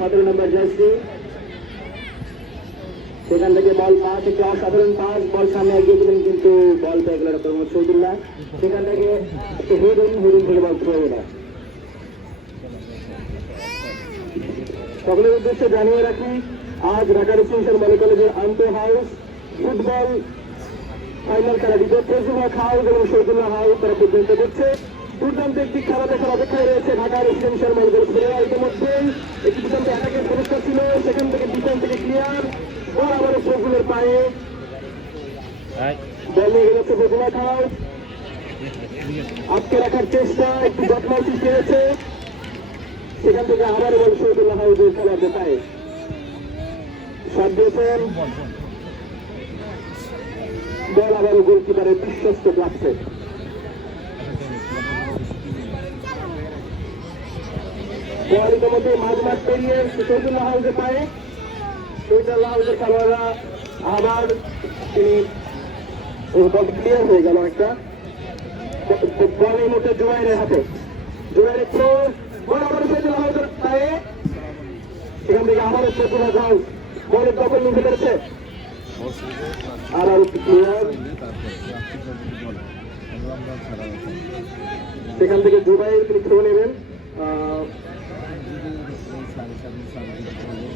17 নম্বর jersey, সেখান থেকে ball pass, একটি অসাধারণ পাস, বল সামনে এগিয়ে দিলেন কিন্তু বল পেয়ে গেল ডক্টর মোহাম্মদ শহীদুল্লাহ। সেখান থেকে একটি হেডিং থেকে বল থ্রো গেল। সকলের উদ্দেশ্যে জানিয়ে রাখি, আজ ঢাকা রেসিডেন্সিয়াল মডেল কলেজের আন্তঃ হাউস ফুটবল ফাইনাল খেলা দ্বিতীয় ফজলুল হাউস এবং শহীদুল্লাহ হাউস তারা পর্যন্ত করছে। দুর্দান্ত একটি খেলা দেখার অপেক্ষায় রয়েছে Dhaka residential model college player. ইতিমধ্যেই একটি দুর্দান্ত অ্যাটাকের চেষ্টা ছিল, সেখান থেকে ডিফেন্স থেকে ক্লিয়ার, বল আবারও ফজলুলের পায়ে, বল নিয়ে গেছে ফজলুল হাউস, আটকে রাখার চেষ্টা, একটি বদমাইশ সৃষ্টি হয়েছে, সেখান থেকে আবার বল শহীদুল্লাহ হাউসের খেলাতে পায় শট দিয়েছেন, বল আবারও গোলকিপারের বিশ্বস্ত লাগছে। বল ইতিমধ্যে মাঝমাঠ পেরিয়ে শহীদুল্লাহ হাউসে পায়, শহীদুল্লাহ হাউসের খেলোয়াড়রা আবার তিনি বল ক্লিয়ার হয়ে গেল একটা, বল এই মুহূর্তে জুবাইরের হাতে, জুবাইরের থ্রো, বল আবার শহীদুল্লাহ হাউসের পায়ে, সেখান থেকে আবারও শহীদুল্লাহ হাউস বলের দখল নিতে পেরেছে, আর একটু ক্লিয়ার, সেখান থেকে জুবাইর তিনি থ্রো নেবেন,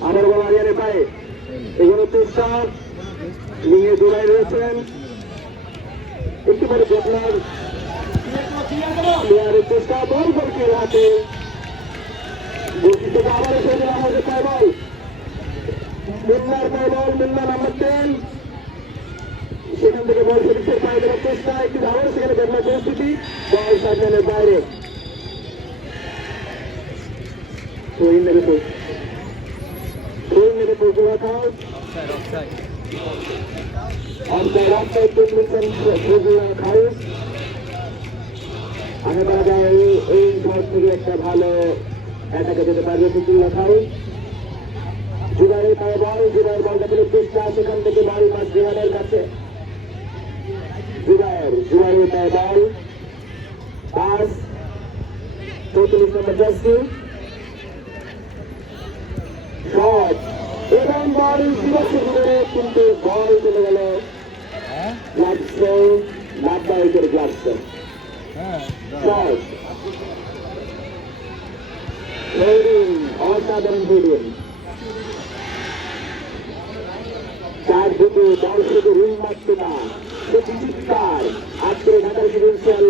আবার বল আরিয়ানের পায়ে, এগুলো চেষ্টা নিয়ে জুবাইর রয়েছেন, একটু পরে বদলার প্লেয়ারের চেষ্টা, বল গোলকির হাতে, গোলকি থেকে আবারও শহীদুল্লাহ হাউসের পায় বল, মুন্নার পায় বল, মুন্না নাম্বার 10, সেখান থেকে বল শরীফের পায়ে দেওয়ার চেষ্টা, একটি ধারণ, সেখানে বদলার পরিস্থিতি, বল সাইডলাইনের বাইরে, আগে বলা যায় এই শট থেকে একটা ভালো অ্যাটাকে যেতে পারবে ফজলুল্লাহ হাউস। জুবাইরের পায়ে বল, জুবাইর বলটা পেলে চেষ্টা, সেখান থেকে বল মাস রেহানের কাছে, জুবাইরের পায়ে বল পাস, 34 নম্বর জার্সি, শট এবং বল বিরাশির ভিতরে, কিন্তু বল চলে গেল গ্লাভসে, লাভবাহিকের গ্লাভসে, শট হেডিং, অসাধারণ হেডিং, চারদিকে বল শুধু রিং মারছে না, সেটি চিৎকার, আজকের ঢাকা রেসিডেন্সিয়াল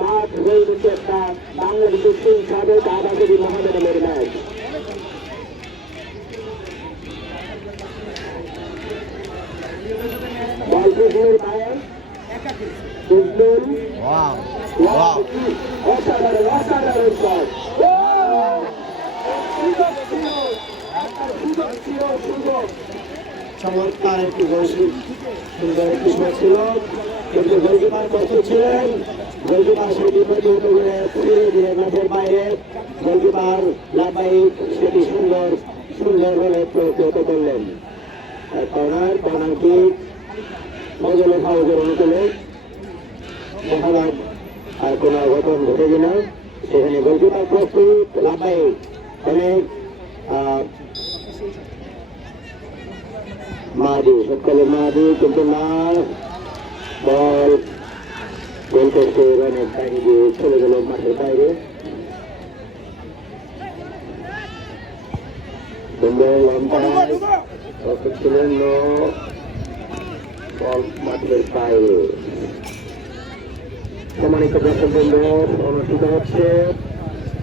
মাঠ হয়ে গেছে একটা বাংলাদেশের সেই সাবেক আবাসী মহামেডালের ম্যাচ। বল ফজলুলের পায়ে, ফজলুল, অসাধারণ অসাধারণ শট, চমৎকার একটি সুন্দর একটি শট ছিল, কিন্তু গোলকিপার কষ্ট ছিলেন, গোলকিপার সেটি প্রতিহত করে ফিরে দিয়ে মাঠের বাইরে, গোলকিপার লাভবাহিক সেটি সুন্দরভাবে প্রতিহত করলেন। কর্নার কিক ফজলুল হাউসের অনুকূলে, মহাবাদ আর কোনো অঘটন ঘটে কিনা, সেখানে গোলকিপার প্রস্তুত, লাভবাহিক অনেক মাদি সকালে মাদি, কিন্তু না, বল গোল করতে অনেক টাইম দিয়ে চলে গেল মাঠের বাইরে, ছিলেন বল মাঠের বাইরে। সম্মানিত দর্শকবৃন্দ, অনুষ্ঠিত হচ্ছে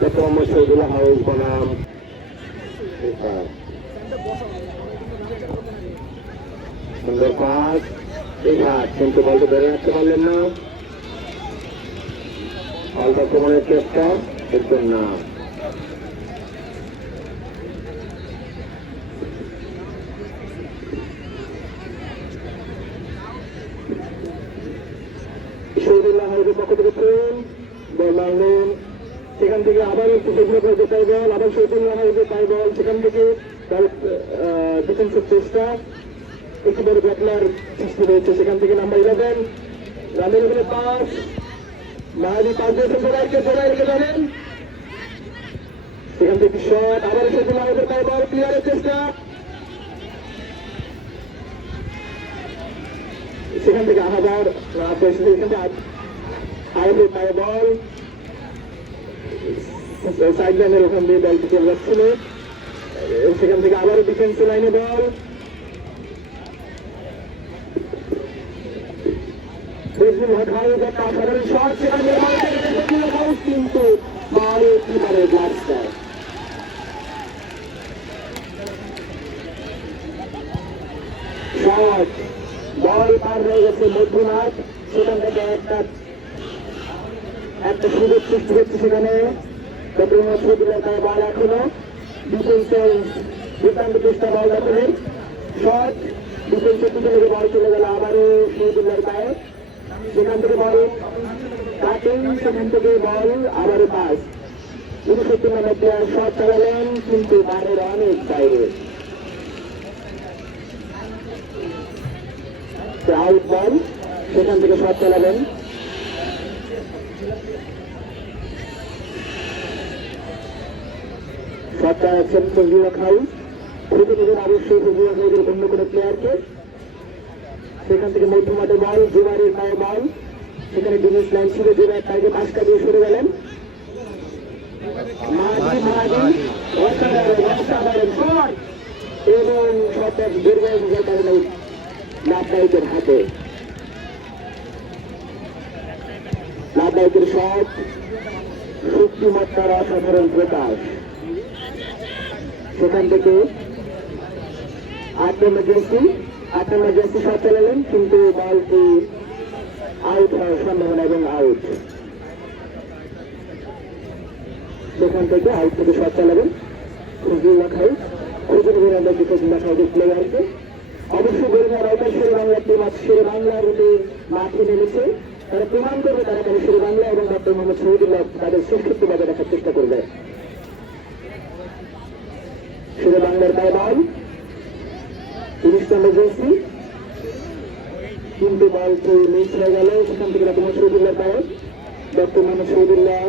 ডক্টর মোহাম্মদ শহীদুল্লাহ হাউস বনাম সুন্দর পাস, কিন্তু বলতে ধরে রাখতে পারলেন না, অল্প আক্রমণের চেষ্টা, কিন্তু না, শহীদুল্লাহ হাউসের পক্ষ থেকে বল মারলেন, সেখান থেকে আবার একটু ফজলুল হাউসে পাই বল, আবার শহীদুল্লাহ হাউসে পাই বল, সেখান থেকে তার ডিফেন্সের চেষ্টা, একটু বড় ব্যাটলার সৃষ্টি হয়েছে, সেখান থেকে নাম্বার 11 রানের ওখানে পাস, মাহাদি পাস দিয়েছেন জোরাইরকে জানেন, সেখান থেকে শট আবার সেদিন আমাদের তাই বল ক্লিয়ারের চেষ্টা সেখান থেকে আবার আরো তাই বল সাইড লাইনের ওখান দিয়ে বলটি চলে যাচ্ছিল সেখান থেকে আবারও ডিফেন্স লাইনে বল অসাধারণ শট সেখানে কিন্তু বল একেবারে ব্লাস্টার শট বল পার হয়ে গেছে মধ্যমাঠ সেখান থেকে একটা সুযোগ সৃষ্টি হচ্ছে সেখানে বল এখনো ডিফেন্সের দুর্দান্ত চেষ্টা বল দখলের শট ডিফেন্সের দিকে লেগে বল চলে গেল আবারও শহীদুল্লাহর পায়ে সেখান থেকে বল কাটিং সেখান থেকে বল আবারও পাস 69 নম্বর প্লেয়ার শট চালালেন কিন্তু বারের অনেক বাইরে আউট বল সেখান থেকে শট চালাবেন শট চালাচ্ছেন ফজলুল হাউস খুঁজে নেবেন অবশ্যই ফজলুল হাউসের অন্য কোনো প্লেয়ারকে সেখান থেকে মধ্যমাঠে বল জুবাইরের পায়ে বল সেখানে ডিফেন্স লাইন ছিল জুবাইর তাকে পাশটা দিয়ে সরে গেলেন এবং শটটা দীর্ঘ কারণে লাভদায়কের হাতে লাভদায়কের শট শক্তিমত্তার অসাধারণ প্রকাশ সেখান থেকে 8 নম্বর জার্সি শট চালালেন কিন্তু বলটি আউট হওয়ার সম্ভাবনা এবং আউট সেখান থেকে আউট থেকে শট চালাবেন ফজলুল হাউস খুঁজে নেবেন আমরা ফজলুল হাউসের প্লেয়ারকে অবশ্যই বলবেন রাইটার শেরে বাংলা টিম আজ শেরে বাংলার মাঠে নেমেছে তারা প্রমাণ করবে তারা তাদের শেরে বাংলা এবং ডক্টর মোহাম্মদ শহীদুল্লাহ তাদের শ্রেষ্ঠত্ব বজায় রাখার চেষ্টা করবে শেরে বাংলার গায়ে বল 30 নম্বর জার্সি কিন্তু বলটি মিস হয়ে গেল সেখান থেকে ডক্টর মোহাম্মদ শহীদুল্লাহ গায়ে ডক্টর মোহাম্মদ শহীদুল্লাহ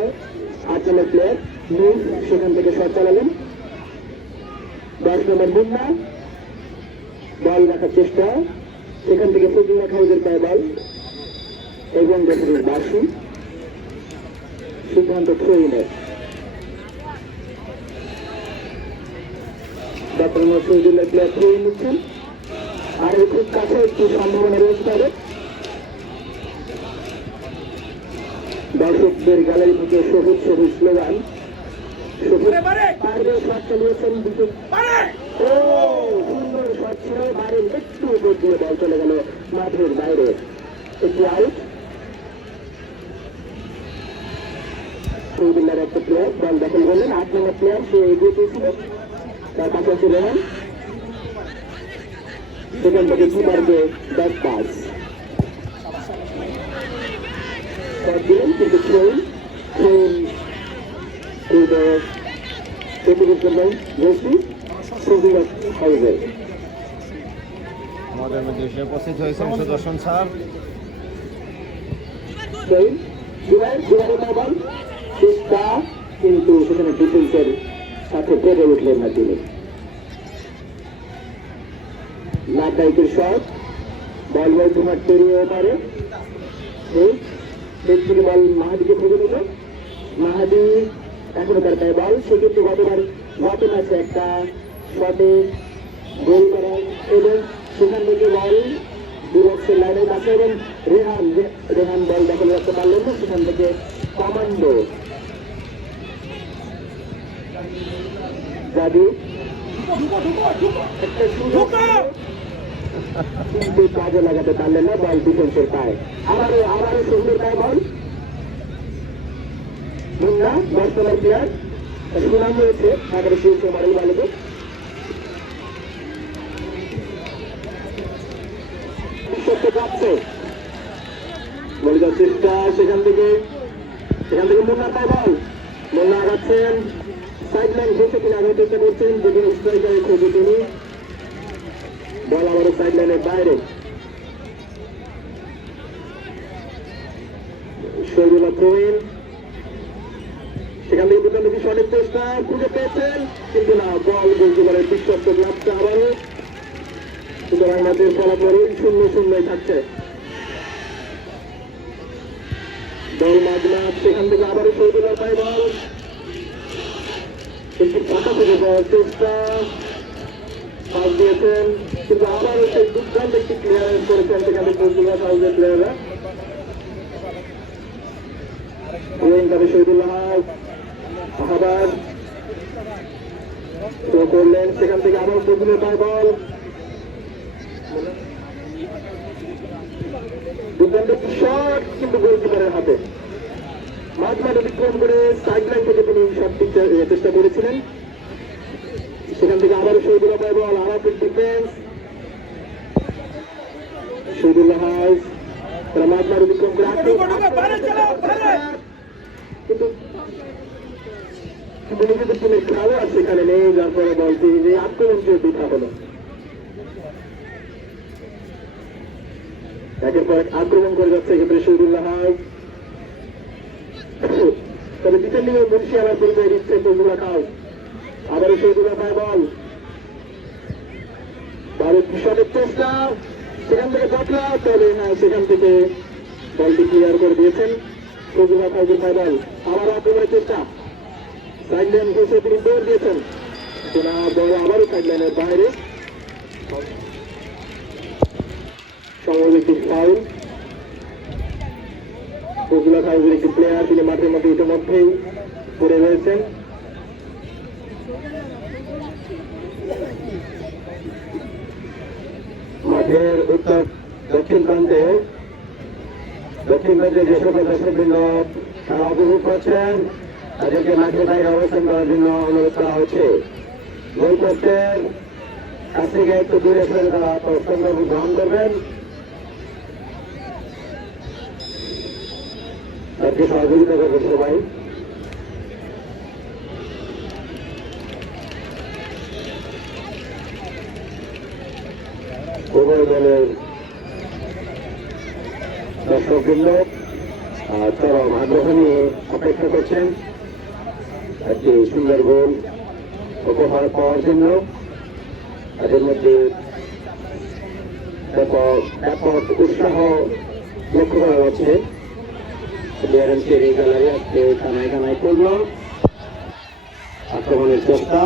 8 নম্বর প্লেয়ার মিস সেখান থেকে শট চালালেন 10 নম্বর মুন্না বল রাখার চেষ্টা সেখান থেকে ফজলুল হাউসের পায়ে বল এবং রেফারির বাসি সিদ্ধান্ত থ্রোইনের ডক্টর শহীদুল্লাহ প্লেয়ার থ্রোইন নিচ্ছেন আর এর খুব কাছে একটি সম্ভাবনা রয়েছে তাদের দর্শকদের গ্যালারি থেকে সবুজ সবুজ স্লোগান সবুজ পারবে শট চালিয়েছেন সুন্দর শট ছিল বাইরের একটু উপর দিয়ে বল চলে গেল মাঠের বাইরে একটি আউট শহীদুল্লাহর একটা প্লেয়ার বল দখল করলেন 8 নম্বর প্লেয়ার সে এগিয়ে পেয়েছিল তার পাশাপাশি রেহান সেখান থেকে কিপারকে ব্যাক পাস শট দিলেন কিন্তু থ্রোইন আমাদের মধ্যে এসে উপস্থিত হয়েছেন সুদর্শন স্যার কিন্তু সেখানে ডিফেন্সের সাথে পেরে উঠলেন না তিনি লাভদায়কের শট বল তোমার পেরিয়ে পারে বল মাহাদিকে খুঁজে নিল মাহাদি এখনো তার পায়ে বল সে কিন্তু গত ম্যাচে একটা শটে গোল করা এবং সেখান থেকে বল দুবক্সের লাইনের কাছে এবং রেহান বল দখল রাখতে পারলেন না সেখান থেকে কমান্ডো জাদু একটা সুযোগ কিন্তু কাজে লাগাতে পারলেন না বল ডিফেন্সের পায়ে আবারও সুন্দর পায়ে বল মুন্না 10 নম্বর প্লেয়ার সুনাম রয়েছে তাদের শীর্ষ মডেল বালিকে যাচ্ছে বলে যাচ্ছে সেখান থেকে মুন্না পায় বল মুন্না আগাচ্ছেন সাইড লাইন ঘুরছে কিনা আগার চেষ্টা করছেন যেখানে স্ট্রাইকারে খোঁজে তিনি বল আবারও সাইড লাইনের বাইরে শহীদুল্লাহ থ্রোইন সেখান থেকে দুটো বেশি সঠিক চেষ্টা খুঁজে পেয়েছেন, কিন্তু না, বল গোলকিপারের বিশ্বস্ত লাগছে আবারও। সুতরাং ম্যাচের ফলাফল 0-0 থাকছে। বল মাজনাথ, সেখান থেকে আবারও শহীদুল্লাহ পায় বল, কিন্তু ফাঁকা থেকে যাওয়ার চেষ্টা, পাস দিয়েছেন, কিন্তু আবারও সেই দুর্দান্ত একটি ক্লিয়ারেন্স করেছেন সেখানে ফজলুল্লাহ হাউসের প্লেয়াররা। শহীদুল্লাহ আবার থ্রো করলেন, সেখান থেকে আবার ফজলুল্লাহ পায় বল, দুর্দান্ত একটি শট, কিন্তু গোলকিপারের হাতে। মাঝমাঠ অতিক্রম করে সাইড লাইন থেকে তিনি শটটি চেষ্টা করেছিলেন, সেখান থেকে আবারও শহীদুল্লাহ পায় বল, আবার ডিফেন্স শহীদুল্লাহ হাউস, তারা মাঝমাঠ অতিক্রম করে কিন্তু নিজেদের টিমের খেলোয়াড় সেখানে নেই, যার ফলে বলছি যে আক্রমণটি বৃথা হলো। একের পর এক আক্রমণ করে যাচ্ছে এক্ষেত্রে শহীদুল্লাহ হাউস, তবে ডিফেন্ডিং এর মুন্সি আবার পরিচয় দিচ্ছে ফজলুল্লাহ হাউস। আবারও শহীদুল্লাহ পায় বল, ভারত শটের চেষ্টা, সেখান থেকে বাটলা, তবে না, সেখান থেকে বলটি ক্লিয়ার করে দিয়েছেন ফজলুল্লাহ হাউসের পায় বল। আবার আক্রমণের চেষ্টা, সাইড লাইন ঘুষে তিনি দৌড় দিয়েছেন, না, বল আবারও সাইড লাইনের বাইরে, সম্ভবত একটি ফাউল। ফজলুল্লাহ হাউসের একটি প্লেয়ার, তিনি মাঠের মধ্যে ইতিমধ্যেই পড়ে রয়েছেন। মাঠের উত্তর দক্ষিণ প্রান্তে যে সকল দর্শকবৃন্দ তারা উপভোগ করছেন, তাদেরকে মাঠের বাইরে অবস্থান করার জন্য অনুরোধ করা হচ্ছে। গোল পোস্টের কাছ থেকে একটু দূরে সরে তারা অবস্থান গ্রহণ করবেন, তাদেরকে সহযোগিতা করবেন সবাই। উভয় দলের দর্শকবৃন্দ চরম আগ্রহ নিয়ে অপেক্ষা করছেন একটি সুন্দর গোল উপহার পাওয়ার জন্য। তাদের মধ্যে ব্যাপক উৎসাহ লক্ষ্য করা যাচ্ছে। গ্যালারি আজকে কানায় কানায় করল আক্রমণের চেষ্টা,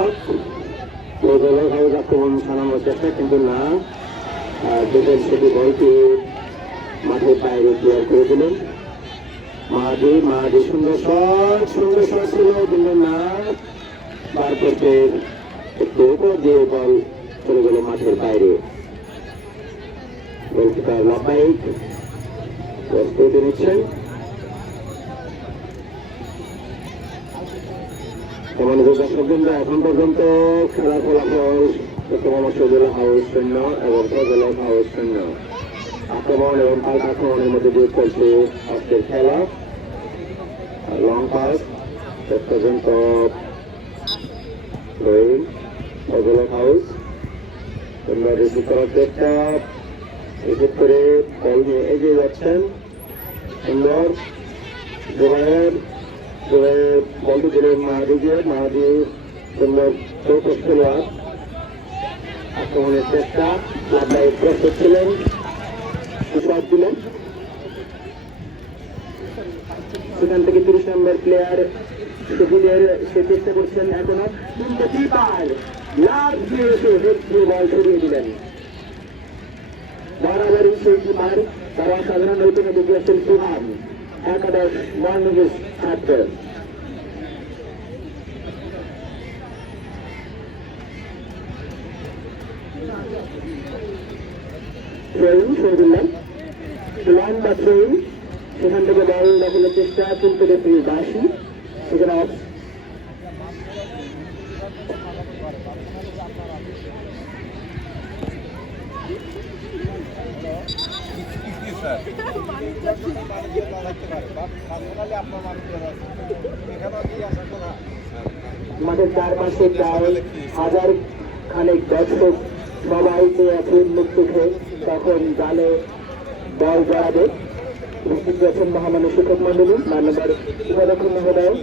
আক্রমণ সানানোর চেষ্টা, কিন্তু না, দুজন সেটি বলটি মাঠের বাইরে ক্লিয়ার করে দিলেন। মাহাদি সুন্দর শট ছিল, কিন্তু না, বার করতে একটু উপর দিয়ে বল চলে গেল মাঠের বাইরে। গোলকিপার লাপাইক প্রস্তুতি নিচ্ছেন। এমন দর্শকবৃন্দ এখন পর্যন্ত খেলার ফলাফল শহীদুল্লাহ হাউস 0 এবং ফজলুল্লাহ হাউস 0। আক্রমণ এবং পাল্টা আক্রমণের মধ্যে দিয়ে চলছে আজকের খেলা। লং পাস শেষ পর্যন্ত ফজলুল্লাহ হাউস রিসিভ করার চেষ্টা, রিসিভ করে বল নিয়ে এগিয়ে যাচ্ছেন। সুন্দর বলটি দিলেন মাহাদি সুন্দর চৌকস খেলোয়াড়। আক্রমণের চেষ্টা, লাভদায়ক প্রস্তুত ছিলেন, শট দিলেন, সেখান থেকে 30 নম্বর প্লেয়ার সুবিধের সে চেষ্টা করছেন এখনো, কিন্তু কিপার লাভ দিয়ে হেড দিয়ে বল সরিয়ে দিলেন। বরাবরই সেই কিপার, তারা সাধারণ নৈতিকতা দিয়েছেন সুহান, একাদশ মহানগর ছাত্র। শহীদুল্লাহ লম্বা থ্রোইং, সেখান থেকে বল দখলের চেষ্টা, কিন্তু রেফারি বাসি, সেখানে মাঠের চারপাশে প্রায় 1000 খানেক দর্শক সবাই আছে মুক্তকে, তখন জালে বল জড়াবে। উপস্থিত আছেন মহামান্য শিক্ষক মন্ডলী, মাননীয় উপাধ্যক্ষ মহোদয়,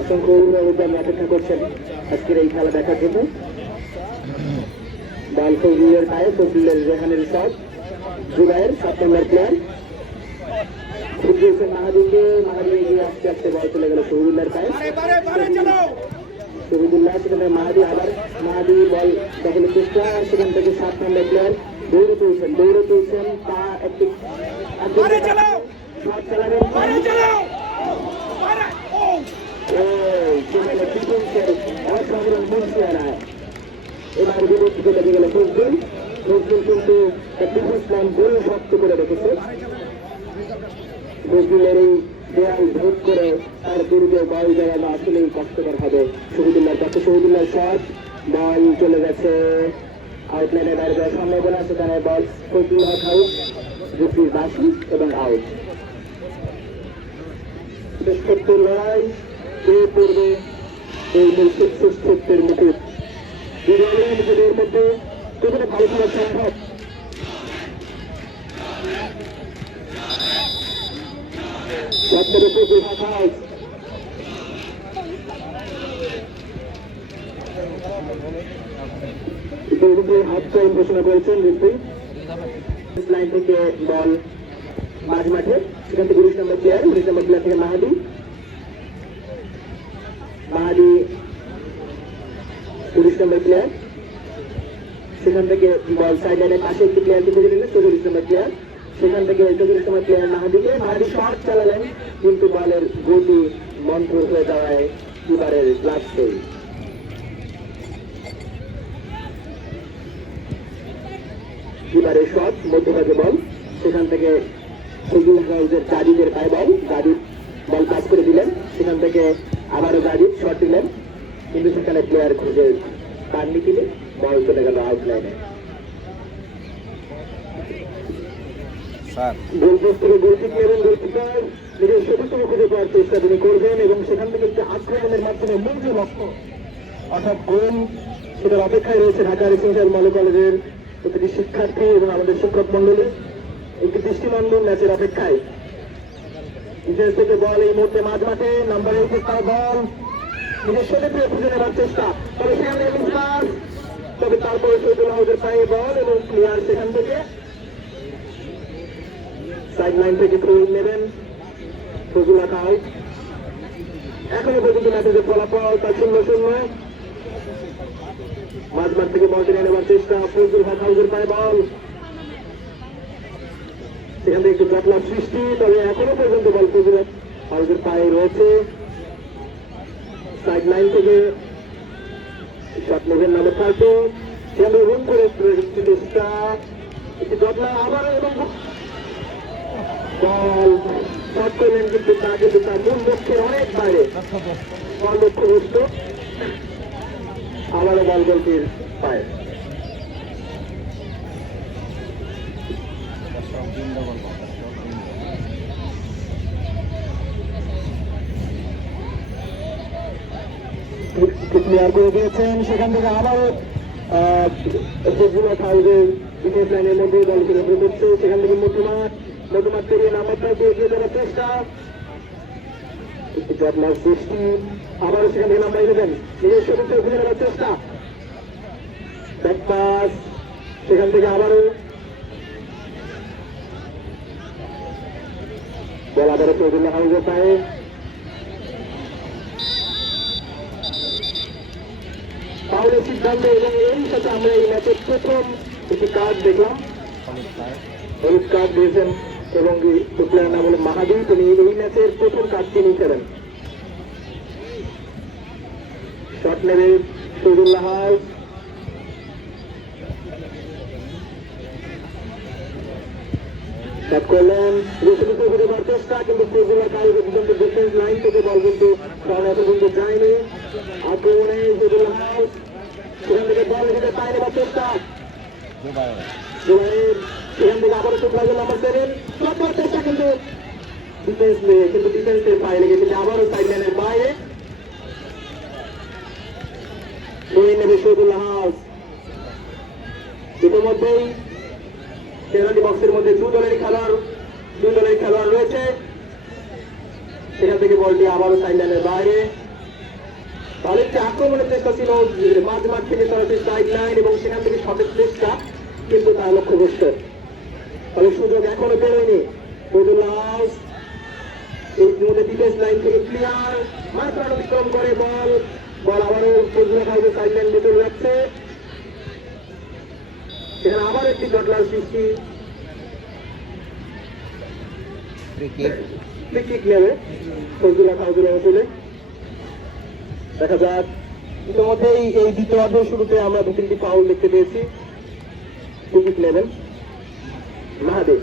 অসংখ্য অভিভাবকরা অপেক্ষা করছেন আজকের এই খেলা দেখার জন্য। বল ফজলুলের পায়ে, ফজলুলের রেহানের শট, জুবাইর 7 নম্বর প্লেয়ার ফুটবলছেন মাহাদিকে, মাহাদি এগিয়ে আস্তে আস্তে বল চলে গেল শহীদুল্লাহর পায়ে, শহীদুল্লাহ সেখানে মাহাদি, আবার মাহাদি বল দখলের চেষ্টা, সেখান থেকে 7 নম্বর প্লেয়ার দৌড়ে তুলছেন তা একটি শট চালাবেন অসাধারণ মুন্সিয়ানা। এবার বিপক্ষে লেগে গেল ফজলুল কিন্তু ডিফেন্স লাইন গোল শক্ত করে রেখেছে। ফজলুলের এই দেয়াল ভোট করে তার দুর্গে বল দেওয়ানো আসলেই কষ্টকর হবে শহীদুল্লাহর কাছে। শহীদুল্লাহর শট, বল চলে গেছে আউটলাইনে, বাইরে যাওয়ার সম্ভাবনা আছে, তার বল ফজলুল হক আউট, দুটি বাসি এবং আউট। শেষ করতে লড়াই কে পড়বে এই শেষের মুকুট, নিজেদের মধ্যে কোথাও ভালো করা সম্ভব। হাফ টাইম ঘোষণা করেছেন লাইন থেকে বল মাঝ মাঠে, সেখান থেকে 19 নম্বর প্লেয়ার থেকে মাহাদি 19 নম্বর প্লেয়ার, সেখান থেকে বল সাইড লাইনের পাশে একটি প্লেয়ারকে খুঁজে নিলেন 44 নম্বর প্লেয়ার, সেখান থেকে 44 নম্বর প্লেয়ার মাহাদি শট চালালেন কিন্তু বলের গতি মন্থর হয়ে যাওয়ায় কিপারের লাগছে। কিপারের শট মধ্যভাগে বল, সেখান থেকে জাজিদের পায়ে জাজিদ বল পাস করে দিলেন, সেখান থেকে আবারও জাজিদ শট দিলেন কিন্তু সেখানে প্লেয়ার খুঁজে পাননি, তিনি বল চলে গেল আউটলাইনে। গোলপোস্ট থেকে গোলকিপার এবং গোলকিপার নিজের সতীর্থ খুঁজে পাওয়ার চেষ্টা তিনি করবেন এবং সেখান থেকে একটি আক্রমণের মাধ্যমে মূল লক্ষ্য অর্থাৎ গোল সেটার অপেক্ষায় রয়েছে ঢাকা রেসিডেন্সিয়াল মডেল কলেজের প্রতিটি শিক্ষার্থী এবং আমাদের শিক্ষক মন্ডলী একটি দৃষ্টিনন্দন ম্যাচের অপেক্ষায়। ডিফেন্স থেকে বল এই মুহূর্তে মাঝ মাঠে নাম্বার 8 তার বল নিজের সতীর্থ খুঁজে নেওয়ার চেষ্টা, তবে সেখানে তবে তারপরে শহীদুল হকের পায়ে বল এবং প্লেয়ার সেখান থেকে সাইড লাইন থেকে থ্রো নেবেন ফজলুল আউট। এখনো পর্যন্ত ম্যাচের ফলাফল তা 0-0। মাঝমাঠ থেকে বল টেনে নেওয়ার চেষ্টা, ফজলুল হক হাউজের পায়ে বল, সেখান থেকে একটু জটলা সৃষ্টি, তবে এখনো পর্যন্ত বল ফজলুল হাউজের পায়ে রয়েছে। সাইড লাইন থেকে শট নেবেন নাম্বার 30, সেখানে রুম করে চেষ্টা, একটি জটলা আবার এবং বল শট করলেন কিন্তু তার মূল লক্ষ্যের অনেক বাইরে, বল লক্ষ্যভ্রষ্ট, আবারও বল গোলটির পায়ে। ক্লিয়ার করে দিয়েছেন, সেখান থেকে আবারও ফজলুল হাউজের ডিফেন্স লাইনের মধ্যে বল ফিরে করছে, সেখান থেকে মধ্যমাঠ পেরিয়ে নাম্বারটা এগিয়ে যাওয়ার চেষ্টা, একটি জটলার সৃষ্টি, আবারও সেখান থেকে নাম্বার 11 নিজের সতীর্থ খুঁজে নেওয়ার চেষ্টা, ব্যাক পাস, সেখান থেকে আবারও বল আবারও ফজলুল হাউজের পায়ে, ফাউলের সিদ্ধান্ত এবং এই সাথে আমরা এই ম্যাচের প্রথম একটি কার্ড দেখলাম, হলুদ কার্ড দিয়েছেন এবং প্লেয়ার নাম হল মাহাদি, তিনি এই ম্যাচের প্রথম কার্ডটি নিয়ে খেলেন। শট নেবে ফজলুল হাউজ, শট করলেন চেষ্টা কিন্তু ফজলুল হাউজ ডিফেন্স লাইন থেকে বল কিন্তু এত পর্যন্ত যায়নি, আক্রমণে ফজলুল হাউজ সেখান থেকে বল দিতে পায় নেবার চেষ্টা, সেখান থেকে আবারও চোখ লাগলো নাম্বার 7 চেষ্টা কিন্তু ডিফেন্সের পায়ে লেগেছে, আবারও সাইড লাইনের বাইরে নেবে ফজলুল হাউজ। ইতিমধ্যেই পেনাল্টি বক্সের মধ্যে দুই দলের খেলোয়াড় রয়েছে। সেখান থেকে বলটি আবারও সাইড লাইনের বাইরে। তাহলে একটি আক্রমণের চেষ্টা ছিল মাঝ মাঠ থেকে সরাসরি সাইড লাইন এবং সেখান থেকে শটের চেষ্টা, কিন্তু তার লক্ষ্যভ্রষ্ট। তবে সুযোগ এখনো বেরোয়নি। ফজলুল্লাহ এই মধ্যে ডিফেন্স লাইন থেকে ক্লিয়ার, মাত্র অতিক্রম করে বল আবারও ফজলুল্লাহ সাইড লাইন ভেতরে যাচ্ছে। সেখানে আবার একটি জটলার সৃষ্টি। ফ্রি কিক নেবে ফজলুল্লাহ তুলে। দেখা যাক, ইতিমধ্যেই এই দ্বিতীয়ার্ধের শুরুতে আমরা 2-3টি ফাউল দেখতে পেয়েছি। ফ্রি কিক নেবেন মাহাদি।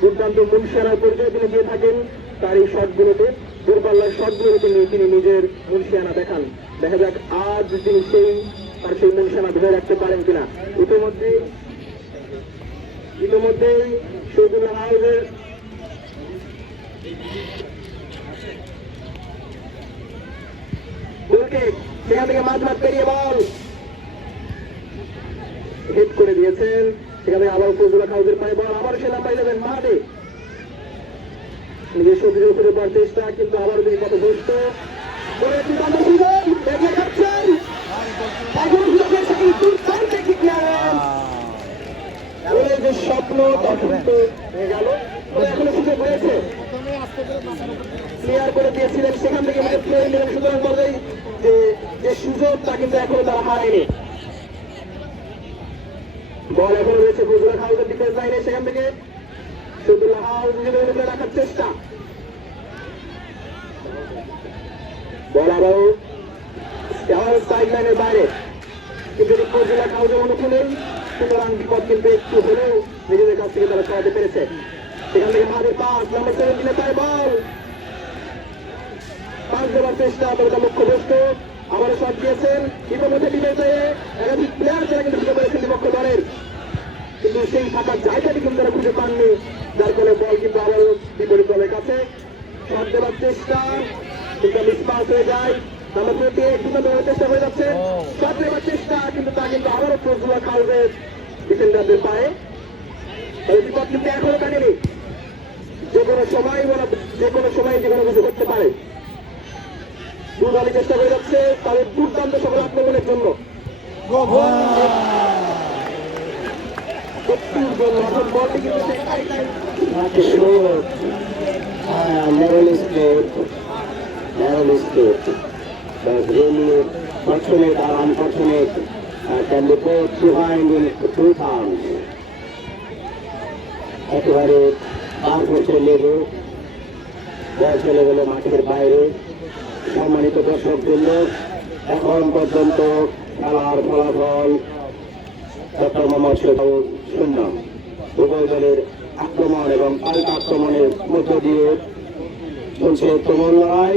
দুর্দান্ত মুনশিয়ানার পরিচয় তিনি দিয়ে থাকেন তার এই শটগুলোতে, দূরপাল্লার শটগুলোতে তিনি নিজের মুনশিয়ানা দেখান। দেখা যাক আজ তিনি তার সেই মুনশিয়ানা ধরে রাখতে পারেন কিনা। ইতিমধ্যেই শহীদুল্লাহ হাউজের সেখান থেকে মাঝ পেরিয়ে বল হিট করে দিয়েছেন। সেখানে আবার ফজলুল্লাহ হাউজের পায়ে বল, আবার সে লাফাই যাবেন মাঠে। নিজের শরীরের উপরে পড়ার চেষ্টা, কিন্তু আবার তিনি পথভ্রষ্ট যে স্বপ্ন হয়ে গেল, এখনো সুযোগ রয়েছে। ক্লিয়ার করে দিয়েছিলেন, সেখান থেকে সুতরাং বলেই যে সুযোগ তা কিন্তু এখনো তারা হারায়নি। বল এখনো রয়েছে ফজলুল্লাহ হাউজের ডিফেন্স লাইনে। সেখান থেকে শহীদুল্লাহ হাউজ নিজেদের উপরে রাখার চেষ্টা। বল আবারও সাইড লাইনের বাইরে, কিন্তু ফজলুল্লাহ হাউজের অনুকূলে, সুতরাং বিপদ কিন্তু একটু হলেও নিজেদের কাছ থেকে তারা সরাতে পেরেছে। সেখান থেকে মাদের পাস, নাম্বার 17 পায় বল, পাস দেওয়ার চেষ্টা, তবে তার লক্ষ্যভ্রষ্ট। আবারও শট দিয়েছেন, ইতিমধ্যে ডিফেন্সে একাধিক প্লেয়ার যারা কিন্তু ঢুকে পড়েছেন বিপক্ষ দলের, কিন্তু সেই থাকার জায়গাটি কিন্তু তারা খুঁজে পাননি, যার ফলে বল কিন্তু আবারও বিপরীত দলের কাছে। শট দেওয়ার চেষ্টা, কিন্তু মিসপাস হয়ে যায়। নাম্বার 28 দেওয়ার চেষ্টা হয়ে যাচ্ছে, শট দেওয়ার চেষ্টা, কিন্তু তা কিন্তু আবারও ফজলুল্লাহ হাউজের ডিফেন্ডারদের পায়ে। তবে বিপদ কিন্তু এখনো কাটেনি, যে কোনো সময় যে কোনো কিছু করতে পারে। দুদলই চেষ্টা করে যাচ্ছে তাদের দুর্দান্ত সকল আক্রমণের জন্য। একেবারে পার করছে লেবু, বল চলে গেল মাঠের বাইরে। সম্মানিত দর্শক বৃন্দ, এখন পর্যন্ত খেলার ফলাফল ডক্টর মোহাম্মদ শূন্য। উভয় দলের আক্রমণ এবং পাল্টা আক্রমণের মধ্য দিয়ে চলছে তুমুল লড়াই।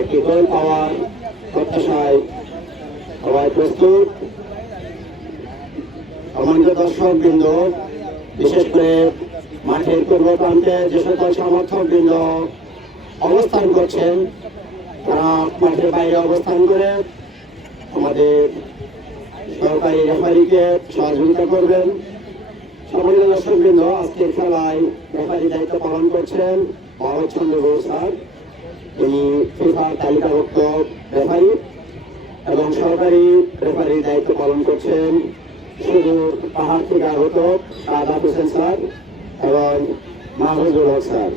একটি গোল পাওয়ার প্রত্যাশায় সবাই প্রস্তুত। সম্মানিত দর্শক বৃন্দ, বিশেষ করে মাঠের পূর্ব প্রান্তে যে সকল সমর্থক বৃন্দ অবস্থান করছেন, তারা মাঠের বাইরে অবস্থান করে আমাদের সরকারি রেফারিকে সহযোগিতা করবেন। সম্মানিত দর্শক বৃন্দ, আজকের খেলায় রেফারি দায়িত্ব পালন করছেন মোহাম্মদ চন্দ্র স্যার। তিনি ফিফার তালিকাভুক্ত রেফারি, এবং সরকারি রেফারির দায়িত্ব পালন করছেন সুদূর পাহাড় থেকে আগত শাহাদাত হোসেন স্যার এবং মাহফুজুল হক স্যার।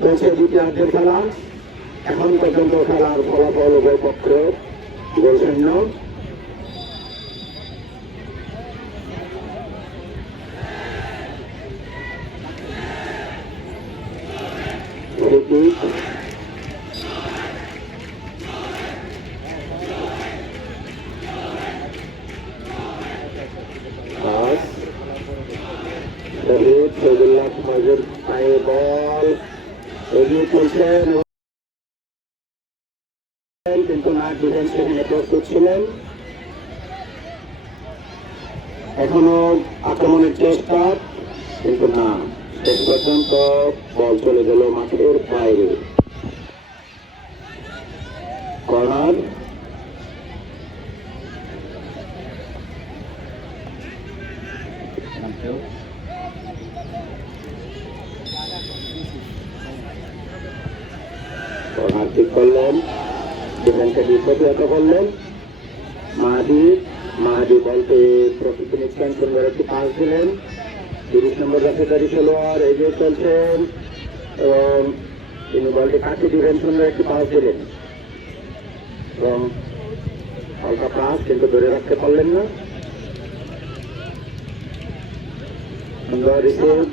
চলছে দ্বিতীয়ার্ধের খেলা। এখন পর্যন্ত খেলার ফলাফল উভয় পক্ষ গোলশূন্য। কিন্তু না, ডিফেন্স সেখানে প্রস্তুত ছিলেন। এখনো আক্রমণের চেষ্টা, কিন্তু না, শেষ পর্যন্ত বল চলে গেল মাঠের বাইরে। Corner thank you. কর্নার ঠিক করলেন, ডিফেন্সকে প্রতিহত করলেন মাহাদি বলতে প্রকৃতি নিচ্ছেন, সুন্দর একটি পাস দিলেন। 30 নম্বর জাতীয়তারী খেলোয়াড় এগিয়ে চলছেন এবং তিনি বলটি কাছে দিবেন, সুন্দর একটি পাস দিলেন এবং হালকা পাস কিন্তু ধরে রাখতে পারলেন না। সুন্দর রিসিভ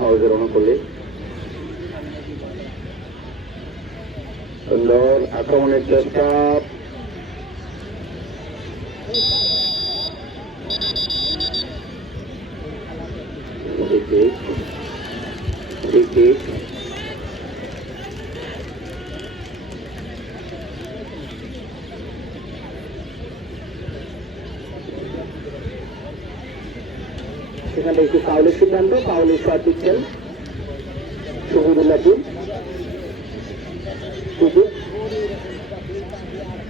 হাউজের অনুকূলে সুন্দর আক্রমণের চেষ্টা, সেখানে একটু ফাউলের সিদ্ধান্ত, ফাউলের শট দিচ্ছেন শহীদুল্লাহ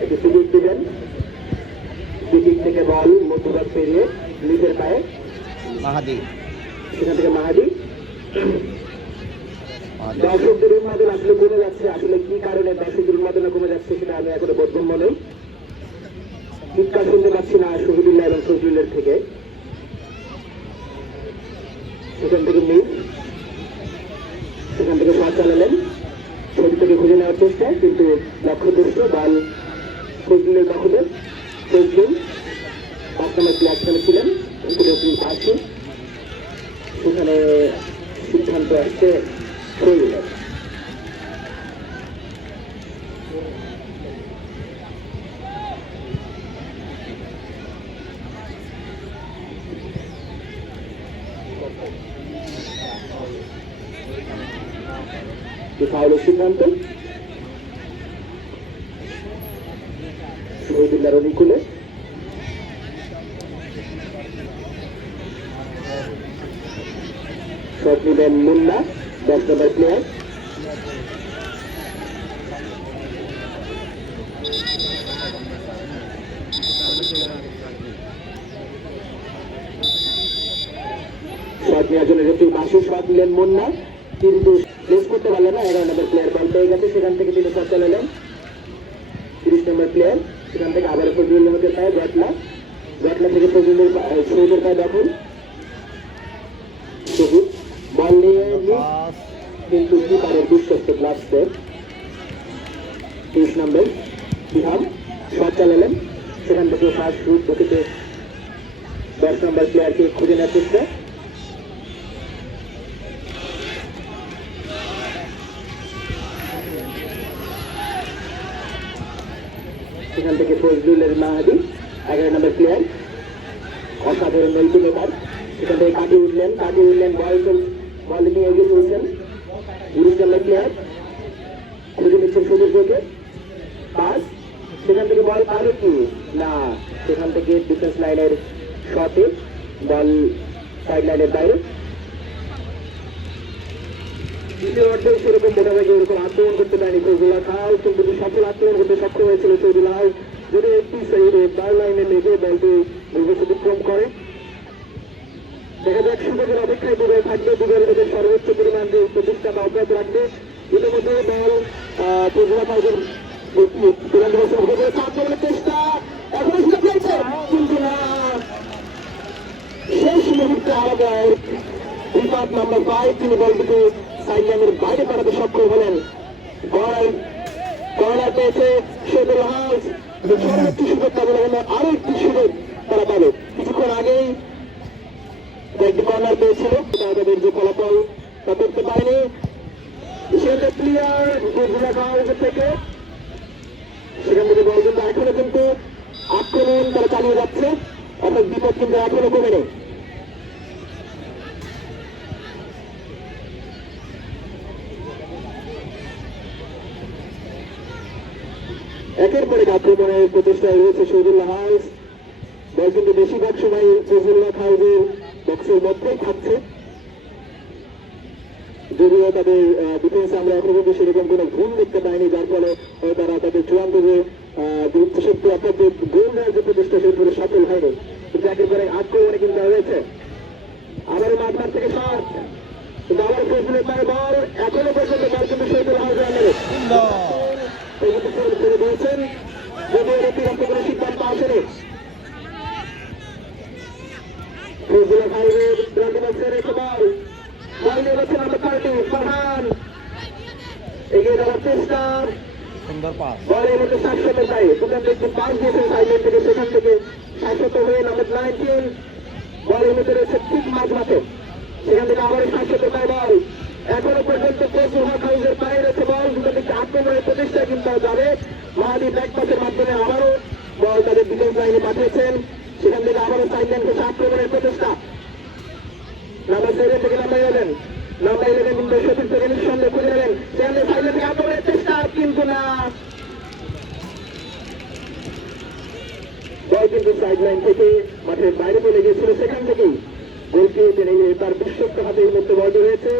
একটু সুযোগ দিবেন। দিক থেকে বল মধ্যভাগ পেরিয়ে নিজের পায়ে মাহাদি, সেখান থেকে মাহাদি। দর্শকদের উন্মাদন আসলে কমে যাচ্ছে, আসলে কি কারণে দর্শকদের উন্মাদনা কমে যাচ্ছে সেটা আমি এখনো বোধগম্য নই। চিৎকার শুনতে পাচ্ছি না শহীদুল্লাহ এবং ফজলুলের থেকে। সেখান থেকে শট চালালেন, ছবি থেকে খুঁজে নেওয়ার চেষ্টা, কিন্তু লক্ষ্যদৃষ্ট বল ফজলুলের দখলে। ফজলুল 5 নম্বর প্লেয়ার ছিলেন, আসুন সেখানে সিদ্ধান্ত আসছে শহীদুলের। ফাউলের সিদ্ধান্ত শহীদুল্লাহর অনুকূলে। শট নিবেন মুন্না, 10 নম্বর প্লেয়ার। শট নেওয়ার জন্য একটি বাসি শট নিলেন মুন্না, কিন্তু প্লেস করতে পারলেন না। 11 নম্বর প্লেয়ার বল পেয়ে গেছে, সেখান থেকে তিনি শট চালালেন। 30 নম্বর প্লেয়ার, সেখান থেকে আবার ফজলুলের মধ্যে পায় জটলা থেকে শহীদের পায় দখল। শহীদ বল নিয়ে কিন্তু কিপারের বিশ্বস্ত গ্লাভ সেভ। 30 নম্বর বিহাম শট চালালেন, সেখান থেকে ফার্স্ট শুট দেখেছে 10 নম্বর প্লেয়ারকে খুঁজে নেওয়ার চেষ্টা। সেখান থেকে ফজলুলের মাহাদি 11 নম্বর প্লেয়ার, অসাধারণ নৈপুণ্য তার। সেখান থেকে কাটিয়ে উঠলেন বল নিয়ে এগিয়ে চলছেন 20 নম্বর প্লেয়ার, খুঁজে নিচ্ছেন সুদূরকে পাস। সেখান থেকে বল পাবে কি না, সেখান থেকে ডিফেন্স লাইনের শটে বল সাইড লাইনের বাইরে। দ্বিতীয় অর্ধে সেরকম মোটামুটি ওরকম আক্রমণ করতে পারেনি ফজলুল্লাহ খান, কিন্তু সফল আক্রমণ করতে সক্ষম হয়েছিল শহীদুল্লাহ, যদি একটি বাই লাইনে লেগে বলটি অতিক্রম করে। দেখা যাক সুযোগের অপেক্ষায় দুবাই থাকবে, দুবাই এদের সর্বোচ্চ পরিমাণ যে প্রচেষ্টা অব্যাহত রাখবে। ইতিমধ্যে বল ফজলুল্লাহ খানের চেষ্টা এখনো পেয়েছে, কিন্তু না, শেষ মুহূর্তে আলাদা বিপাদ নাম্বার 5 তিনি বলটিকে সাইড লাইনের বাইরে পাঠাতে সক্ষম হলেন। কর্নার পেয়েছে শহীদুল হাউস, সর্বোচ্চ সুযোগ পাবে না, আরো একটি সুযোগ তারা পাবে। কিছুক্ষণ আগেই কয়েকটি কর্নার পেয়েছিল, তাদের যে ফলাফল তা করতে পারেনি। সেটা প্লেয়ার থেকে সেখান থেকে বল কিন্তু এখনো কিন্তু আক্রমণ তারা চালিয়ে যাচ্ছে, অর্থাৎ বিপদ কিন্তু এখনো কমে নেই। একের পর এক আক্রমণের প্রচেষ্টায় রয়েছে শহীদুল্লাহ হাউস। বল কিন্তু বেশিরভাগ সময় ফজলুল্লাহ হাউসের বক্সের মধ্যেই থাকছে, যদিও তাদের ডিফেন্সে আমরা এখনো কিন্তু সেরকম কোনো ভুল দেখতে পাইনি, যার ফলে তারা তাদের সেখান থেকে শক্তি অর্থাৎ গোল দেওয়ার যে প্রচেষ্টা সেগুলো সফল হয়নি, কিন্তু একেবারে আক্রমণে কিন্তু হয়েছে। আবার মাঠমার থেকে শট, কিন্তু আবার ফজলুল ভাইয়ের বল, এখনো পর্যন্ত বল কিন্তু শহীদুল হাউসের করে দিয়েছেন, যদিও ব্যক্তিগত কোনো সিদ্ধান্ত আসেনি। ফজলুল ভাইয়ের রেখে বল নিয়ে গেছেন আমরা পার্টি ফারহান, এগিয়ে যাওয়ার চেষ্টা, সুন্দর পাস, বলের মধ্যে 60 পাই দুর্দান্ত একটি পাস দিয়েছেন সাইডলাইন থেকে, সেখান থেকে 60 হয়ে নাম্বার 19 বলের মধ্যে রয়েছে ঠিক মাঝমাঠে, সেখান থেকে আবার 60 পাই বল, এখনো পর্যন্ত ফজলুল হক হাউসের পায়ে রয়েছে বল, দুটো দিকে আক্রমণের প্রচেষ্টা কিন্তু যাবে। মাহাদি ব্যাক পাসের মাধ্যমে আবারও বল তাদের ডিফেন্স লাইনে পাঠিয়েছেন, সেখান থেকে আবারও সাইডলাইন থেকে আক্রমণের প্রচেষ্টা। নাম্বার 7 থেকে নাম্বার 11 কিন্তু সতীশ থেকে নিঃসন্দেহে খুঁজে নেবেন, সেখানে সাইডলাইন থেকে আক্রমণের চেষ্টা, কিন্তু না, বল কিন্তু সাইডলাইন থেকে মাঠের বাইরে চলে গিয়েছিল, সেখান থেকেই গোল পেয়েছেন। এই তার বিশ্বস্ত হাতে এই মুহূর্তে বলটি রয়েছে,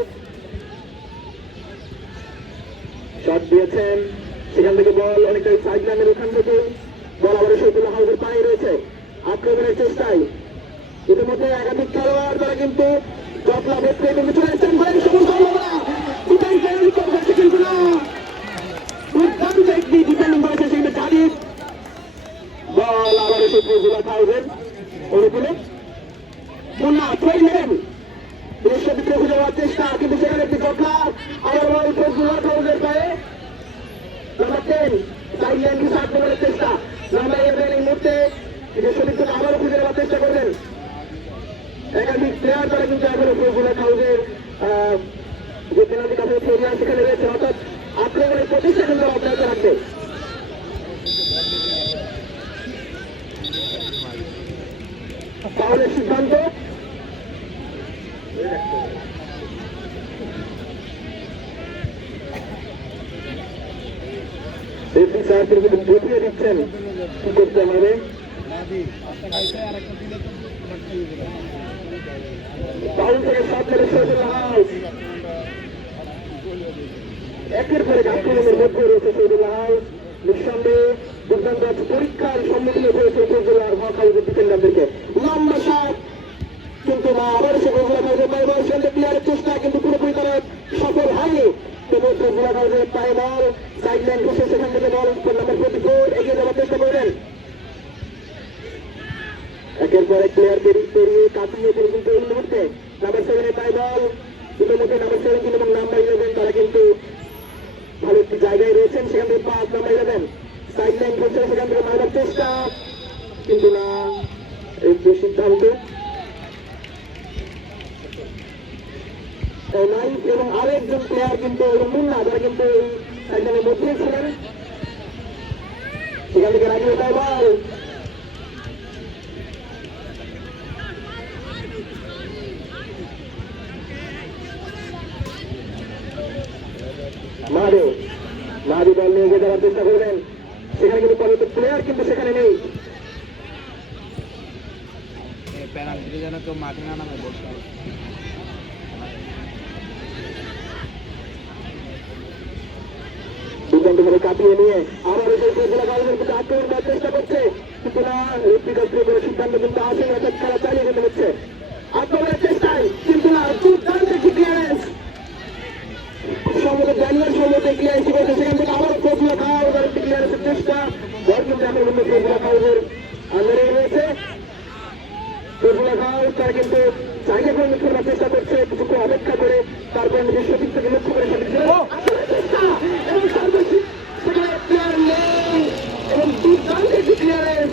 শট দিয়েছেন, সেখান থেকে বল অনেকটা সাইডলাইনের ওখান থেকে বল আবার শহীদুল্লাহ হাউসের পায়ে রয়েছে, আক্রমণের চেষ্টায় ইতিমধ্যে একাধিক খেলোয়াড় তারা কিন্তু জটলা ভেতরে কিন্তু চলে এসেছেন, কিন্তু না, দুর্দান্ত একটি ডিফেন্ডিং করেছে সেখানে জাদিদ, বল আবার এসে ফজলুল হাউসের অনুকূলে মুন্না থ্রোই নেন, বৃহস্পতিকে খুঁজে যাওয়ার চেষ্টা, কিন্তু সেখানে একটি জটলা, আবার বল ফজলুল হাউসের পায়ে, নাম্বার 10 সাইডলাইন থেকে আক্রমণের চেষ্টা, নাম্বার 11 এই মুহূর্তে বৃহস্পতিকে আবারও খুঁজে যাওয়ার চেষ্টা করবেন। একাধিক প্লেয়ার তারা কিন্তু এখনো ফজলুল হাউসের যে পেনাল্টি কাছে এরিয়া সেখানে রয়েছে, অর্থাৎ আক্রমণের প্রচেষ্টা কিন্তু অব্যাহত রাখবে। ফাউলের সিদ্ধান্ত, বুঝিয়ে দিচ্ছেন কি করতে হবে। ফাউল থেকে শট মেরে ফজলুল হাউস, একের পরে আক্রমণের মধ্যে রয়েছে ফজলুল হাউস, নিঃসন্দেহে দুর্দান্ত পরীক্ষার সম্মুখীন হয়েছে ফজলুল হক হাউসের ডিফেন্ডারদেরকে, লম্বা শট, কিন্তু না, আবার সে ফজলুল হাউসের পায়ে বল, সেখানে প্লেয়ারের চেষ্টা কিন্তু পুরোপুরি তারা সফল হয়নি, তবু ফজলুল হাউসের পায়ে বল, সাইডলাইন ঘুষে সেখান থেকে বল নাম্বার 44 এগিয়ে যাওয়ার চেষ্টা করবেন, একের পর এক প্লেয়ার পেরিয়ে কাটিয়ে কিন্তু এই মুহূর্তে নাম্বার 7 এর পায়ে বল, ইতিমধ্যে নাম্বার 17 এবং নাম্বার 11 তারা কিন্তু ভালো একটি জায়গায় রয়েছেন, সেখান থেকে পাস নাম্বার 11 সাইডলাইন করছে, সেখান থেকে মারার চেষ্টা, কিন্তু না, এই সিদ্ধান্ত নাইফ এবং আরেকজন প্লেয়ার কিন্তু মুন্না তারা কিন্তু এই সাইডলাইনের মধ্যেই ছিলেন, সেখান থেকে রাগিয়ে পায় বল, মাহাদি বল নিয়ে এগিয়ে যাওয়ার চেষ্টা করবেন, সেখানে কিন্তু পরবর্তী প্লেয়ার কিন্তু সেখানে নেই, পেনাল্টি যেন কেউ মাঠে না নামে বলতে হবে। দুর্দান্তভাবে কাটিয়ে নিয়ে আবার আক্রমণ করার চেষ্টা করছে, কিন্তু না, কোনো সিদ্ধান্ত কিন্তু আসেনি, অর্থাৎ খেলা চালিয়ে যেতে হচ্ছে আক্রমণের চেষ্টায়, কিন্তু না, দুর্দান্ত ক্লিয়ারেন্স, সম্ভবত জানিয়ার সম্ভবত ক্লিয়ারেন্স করেছে, সেখান থেকে আবার ফজলুল হাউস একটি ক্লিয়ারেন্সের চেষ্টা, বল কিন্তু এখন কিন্তু ফজলুল হাউসের আন্দোলন রয়েছে, ফজলুল হাউস তারা কিন্তু জায়গা করে মুক্ত করার চেষ্টা করছে, কিছুক্ষণ অপেক্ষা করে তারপর নিজের সঠিক থেকে লক্ষ্য করে সঠিক চেষ্টা এবং সর্বশেষ সেখানে প্লেয়ার নেই এবং দুর্দান্ত একটি ক্লিয়ারেন্স,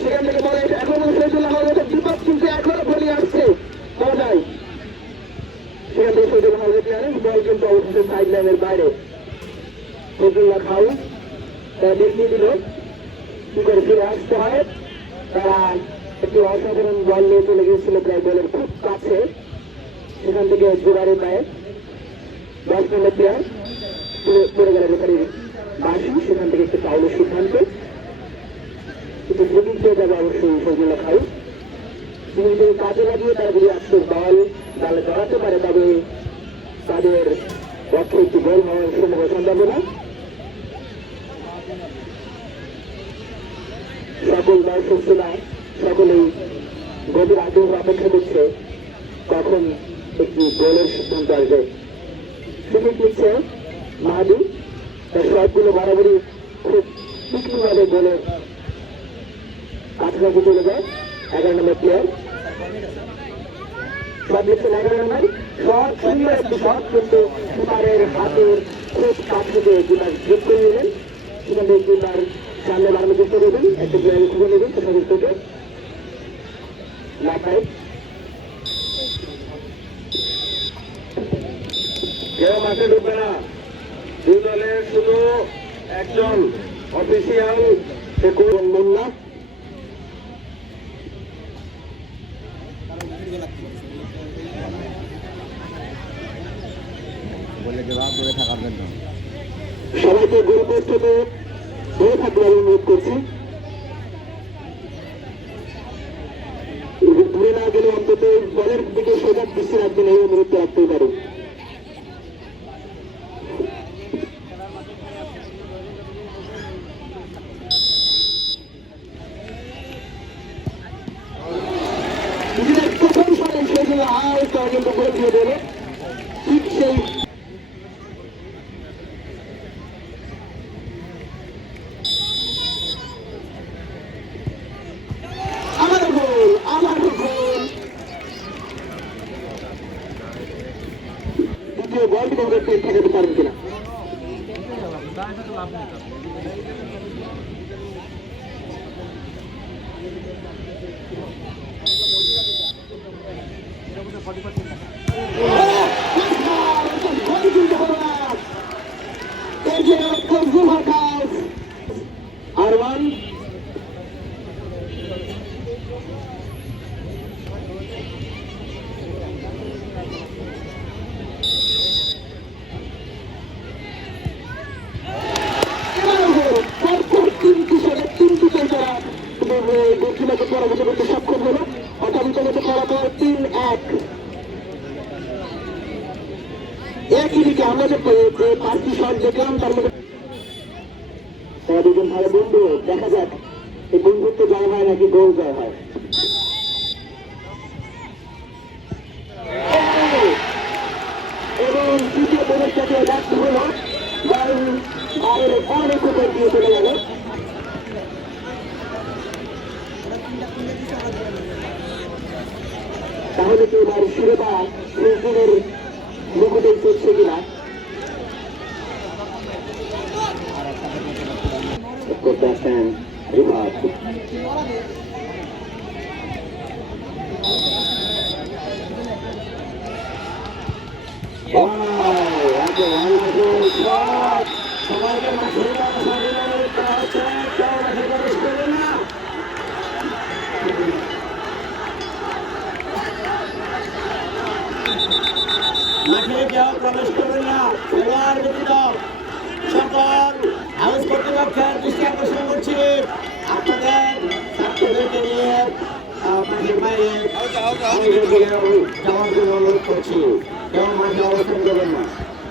সেখান থেকে বলে এখন ফজলুল হাউসের বিপদ কিন্তু এখনো বলি আসছে বলা যায়, সেখান থেকে ফজলুল হাউসের ক্লিয়ারেন্স, বল কিন্তু অবশেষে সাইডলাইনের বাইরে, ফজলুল হাউস তারা দেখিয়ে দিল কি করে ফিরে আসতে হয়, তারা একটি অসাধারণ বল নিয়ে চলে গিয়েছিল প্রায় বলের খুব কাছে, সেখান থেকে জোগাড়ে পায়ে 10 নম্বর প্লেয়ার পড়ে গেল রেফারির বাঁশি, সেখান থেকে একটি ফাউলের সিদ্ধান্ত, কিন্তু ফ্রি পেয়ে যাবে অবশ্যই ফজলুল হাউস, তিনি যদি কাজে লাগিয়ে তারা যদি আজকে বল জালে জড়াতে পারে তবে তাদের পক্ষে একটি গোল হওয়ার সম্ভাবনা। নয় সুস্থ না, সকলেই গভীর আগ্রহ অপেক্ষা করছে কখন একটি গোলের সিদ্ধান্ত আসবে। সুযোগ দিচ্ছে মাহাদি, তার শটগুলো বরাবরই খুব তীক্ষ্ণভাবে গোলের কাছাকাছি চলে যায়। 11 নম্বর প্লেয়ার শট দিচ্ছেন 11 নম্বর, শট সুন্দর একটি শট, কিন্তু কিপারের হাতের খুব কাছ থেকে কিপার গ্রিপ করে নিলেন। সেখান থেকে কিপার সামনে বাড়ানোর চেষ্টা করবেন, একটি প্লেয়ার খুঁজে নেবেন সেখান থেকে কেউ মাঠে ঢুকবে না, দুই দলের শুধু একজন অফিসিয়াল সে করবেন না। বলে দেওয়া দূরে থাকার জন্য। সবাইকে গোলপোস্ট থেকে দূরে থাকতে আমি অনুরোধ করছি। দূরে না গেলে অন্তত বলের দিকে সজাগ দৃষ্টি রাখবেন, এই অনুরোধ রাখতেই পারে। প্রথম শটে সেগুলো আউট কিন্তু গোল দিয়ে দেবে, ঠিক সেই দ্বিতীয় বলটি বন্ধ ঠেকাতে পারবেন কিনা। আরমান দক্ষিণাকে পরাজিত করতে সক্ষম হলো, অর্থাৎ ফলাফল 3-1। একই দিকে আমরা যে 5টি শট দেখলাম তার মধ্যে দুজন ভালো বন্ধু, দেখা যাক এই বন্ধুত্ব জয় হয় নাকি গোল জয় হয়। এবং তৃতীয় প্রবেশটাকে ব্যর্থ হলো, অনেক উপর দিয়ে চলে গেল। তাহলে কি এবার শিরোপা ফিলিস্তিনের মুকুটে চলছে কিনা। করতে আসেন রিভাত, মাঠে কেউ প্রবেশ করবেন না, খেলোয়াড় ব্যতীত সকল হাউস কর্তৃপক্ষের দৃষ্টি আকর্ষণ করছি। আপনাদের ছাত্রদেরকে নিয়ে মাঠের বাইরে যাওয়ার জন্য অনুরোধ করছি, কেউ মাঠে অবস্থান করবেন না।